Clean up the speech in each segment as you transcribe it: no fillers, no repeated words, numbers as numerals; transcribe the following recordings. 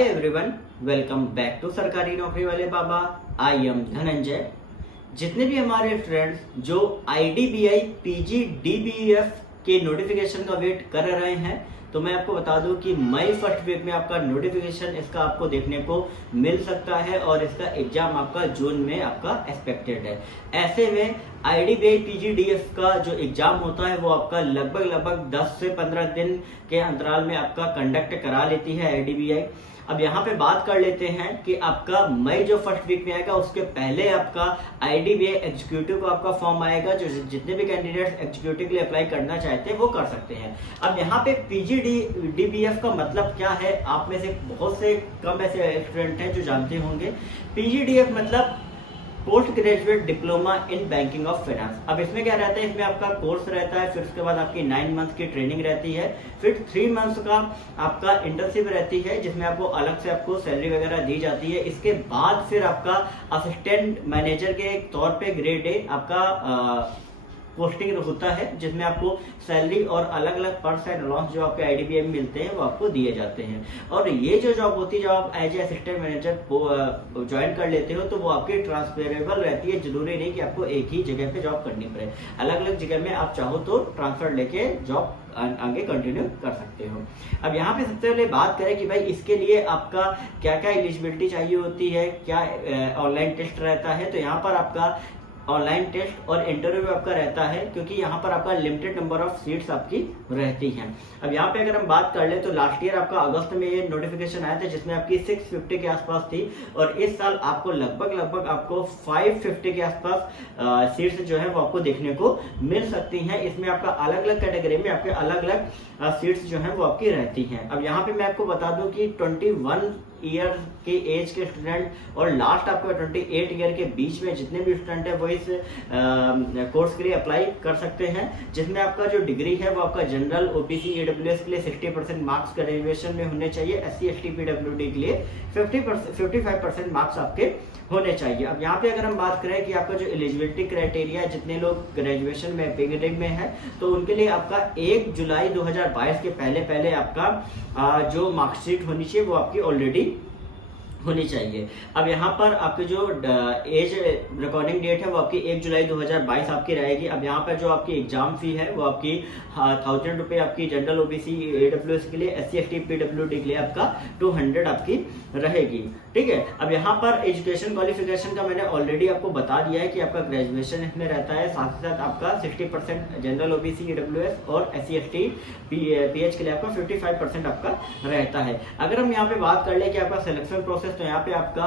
Everyone, welcome back to सरकारी नौकरी वाले बाबा। I am Dhananjay. जितने भी हमारे स्टूडेंट्स जो IDBI PG DBEF के नोटिफिकेशन का वेट कर रहे हैं, तो मैं आपको बता दूं कि मई फर्स्ट वीक में आपका नोटिफिकेशन इसका आपको देखने को मिल सकता है और इसका एग्जाम आपका जून में आपका एक्सपेक्टेड है। ऐसे में IDBI PG DF का जो एग्जाम होता है वो आपका लगभग 10 से 15 दिन के अंतराल में आपका कंडक्ट करा लेती है IDBI। अब यहाँ पे बात कर लेते हैं कि आपका मई जो फर्स्ट वीक में आएगा उसके पहले आपका IDBI एग्जीक्यूटिव का आपका फॉर्म आएगा, जो जितने भी कैंडिडेट्स एग्जीक्यूटिव के लिए अप्लाई करना चाहते हैं वो कर सकते हैं। अब यहाँ पे PG DBF का मतलब क्या है, आप में से बहुत से कम ऐसे स्टूडेंट हैं जो जानते होंगे। PGDF मतलब post graduate diploma in banking of finance. अब इसमें क्या रहता है, इसमें आपका कोर्स रहता है, फिर उसके बाद आपकी 9 मंथ की ट्रेनिंग रहती है, फिर 3 मंथ्स का आपका इंटर्नशिप रहती है जिसमें आपको अलग से आपको सैलरी वगैरह दी जाती है। इसके बाद फिर आपका असिस्टेंट मैनेजर के तौर पे ग्रेड ए आपका पोस्टिंग होता है, जिसमें आपको सैलरी और अलग अलग पर्क्स एंड अलाउंस जो आपके IDBI में मिलते हैं वो आपको दिए जाते हैं। और ये जो जॉब होती है, जब आप as a assistant manager join कर लेते हो तो वो आपकी ट्रांसफरेबल रहती है। जरूरी नहीं कि आपको एक ही जगह पे जॉब करनी पड़े, अलग अलग जगह में आप चाहो तो ट्रांसफर लेके जॉब आगे कंटिन्यू कर सकते हो। अब यहाँ पे सबसे पहले बात करें कि भाई इसके लिए आपका क्या क्या एलिजिबिलिटी चाहिए होती है, क्या ऑनलाइन टेस्ट रहता है। तो यहाँ पर आपका ऑनलाइन टेस्ट और इंटरव्यू आपका रहता है, क्योंकि यहाँ पर आपका लिमिटेड नंबर ऑफ सीट्स आपकी रहती हैं। अब यहाँ पे अगर हम बात कर ले तो लास्ट ईयर आपका अगस्त में ये नोटिफिकेशन आया था जिसमें आपकी 650 के आसपास थी, और इस साल आपको लगभग आपको 550 के आसपास सीट्स जो है वो आपको देखने को मिल सकती हैं। इसमें आपका अलग अलग कैटेगरी में आपके अलग अलग सीट्स जो है वो आपकी रहती हैं। अब यहाँ पे मैं आपको बता दूं कि 21 ईयर के एज के स्टूडेंट और लास्ट आपका 28 ईयर के बीच में जितने भी स्टूडेंट है वो इस कोर्स के लिए अप्लाई कर सकते हैं, जिसमें आपका जो डिग्री है वो आपका जनरल OBC EWS के लिए 60% मार्क्स ग्रेजुएशन में होने चाहिए। SC ST PWD के लिए 55% मार्क्स आपके होने चाहिए। अब यहाँ पे अगर हम बात करें कि आपका जो एलिजिबिलिटी क्राइटेरिया, जितने लोग ग्रेजुएशन में बिगिनिंग में है तो उनके लिए आपका 1 जुलाई 2022 के पहले आपका जो मार्कशीट होनी चाहिए वो आपकी ऑलरेडी होनी चाहिए। अब यहाँ पर आपकी जो एज रिकॉर्डिंग डेट है वो आपकी 1 जुलाई 2022 आपकी रहेगी। अब यहाँ पर जो आपकी एग्जाम फी है वो आपकी 1000 रुपये आपकी जनरल OBC AWS के लिए, SC ST PWD के लिए आपका 200 आपकी रहेगी। ठीक है। अब यहाँ पर एजुकेशन क्वालिफिकेशन का मैंने ऑलरेडी आपको बता दिया है कि आपका ग्रेजुएशन इसमें रहता है, साथ ही साथ आपका 60% जनरल OBC EWS और SC ST PH के लिए आपका 55% आपका रहता है। अगर हम यहाँ पे बात कर ले कि आपका सिलेक्शन प्रोसेस, तो यहाँ पे आपका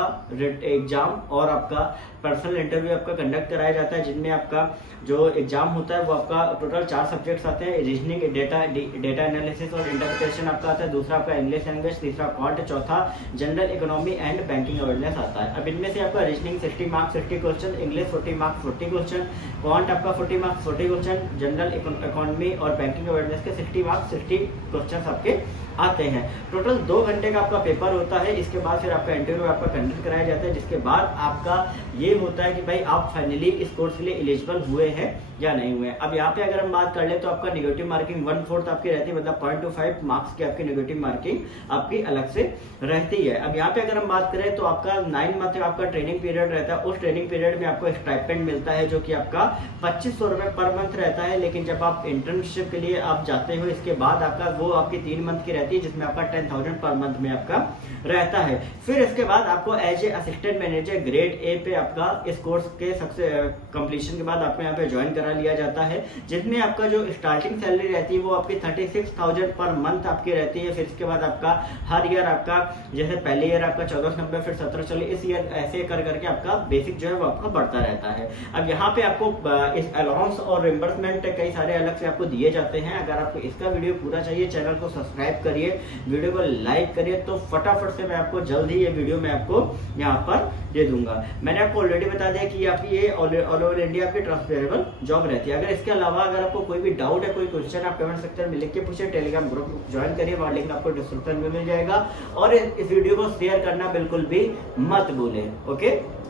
एग्जाम और आपका पर्सनल इंटरव्यू आपका कंडक्ट कराया जाता है, जिनमें आपका जो एग्जाम होता है वो आपका टोटल 4 सब्जेक्ट्स आते हैं। रीजनिंग, डेटा एनालिसिस और इंटरप्रिटेशन आपका आता है, दूसरा आपका इंग्लिश लैंग्वेज, तीसरा क्वांट, चौथा general economy and banking awareness आता है। अब इनमें से आपका reasoning 60 marks 60 question, English 40 marks 40 question, quant आपका 40 मार्क्स 40 क्वेश्चन, जनरल इकोनॉमी और बैंकिंग अवेयरनेस के 60 मार्क्स 60 क्वेश्चन आपके आते हैं। टोटल 2 घंटे का आपका पेपर होता है। इसके बाद फिर आपका इंटरव्यू आपका कंडक्ट कराया जाता है, जिसके बाद आपका ये होता है कि भाई आप फाइनली इस कोर्स के लिए एलिजिबल हुए हैं या नहीं हुए। अब यहाँ पे अगर हम बात कर ले तो आपका नेगेटिव मार्किंग 1/4 आपकी रहती है, मतलब 0.25 मार्क्स की आपकी नेगेटिव मार्किंग आपकी अलग से रहती है। अब यहाँ पे अगर हम बात करें तो आपका 9 मंथ आपका ट्रेनिंग पीरियड रहता है। उस ट्रेनिंग पीरियड में आपको स्टाइपेंड मिलता है जो कि आपका 2500 रुपए पर मंथ रहता है। लेकिन जब आप इंटर्नशिप के लिए आप जाते हो इसके बाद आपका वो आपकी 3 मंथ की रहती है, जिसमें आपका 10,000 पर मंथ में आपका रहता है। फिर इसके बाद आपको as a assistant manager grade A पे आपका इस कोर्स के सबसे कंप्लीशन के बाद आपको यहाँ पे ज्वाइन करा लिया जाता है, जिसमें आपका जो स्टार्टिंग सैलरी रहती है वो आपकी 36,000 पर मंथ आपकी रहती है। फिर इसके बाद आपका हर ईयर आपका, जैसे पहले ईयर आपका 1490, फिर 1740, इस ईयर ऐसे कर करके आपका बेसिक जो है वो आपका बढ़ता रहता है। अब यहाँ पे आपको इस अलाउंस और रिम्बर्समेंट कई सारे अलग से आपको दिए जाते हैं। अगर आपको इसका वीडियो पूरा चाहिए, चैनल को सब्सक्राइब करिए, वीडियो को लाइक करिए, तो फटाफट से मैं आपको जल्द ही ये वीडियो मैं आपको यहाँ पर दे दूंगा। मैंने आपको ऑलरेडी बता दिया कि आपकी ये ऑल ओवर इंडिया की ट्रांसफरेबल जॉब रहती है। अगर इसके अलावा अगर आपको कोई भी डाउट है, कोई क्वेश्चन, आप कमेंट सेक्शन में लिख के पूछे। टेलीग्राम ग्रुप ज्वाइन करिए, वहाँ लिंक आपको डिस्क्रिप्शन में मिल जाएगा। और इस वीडियो को शेयर करना बिल्कुल भी मत भूलें। ओके।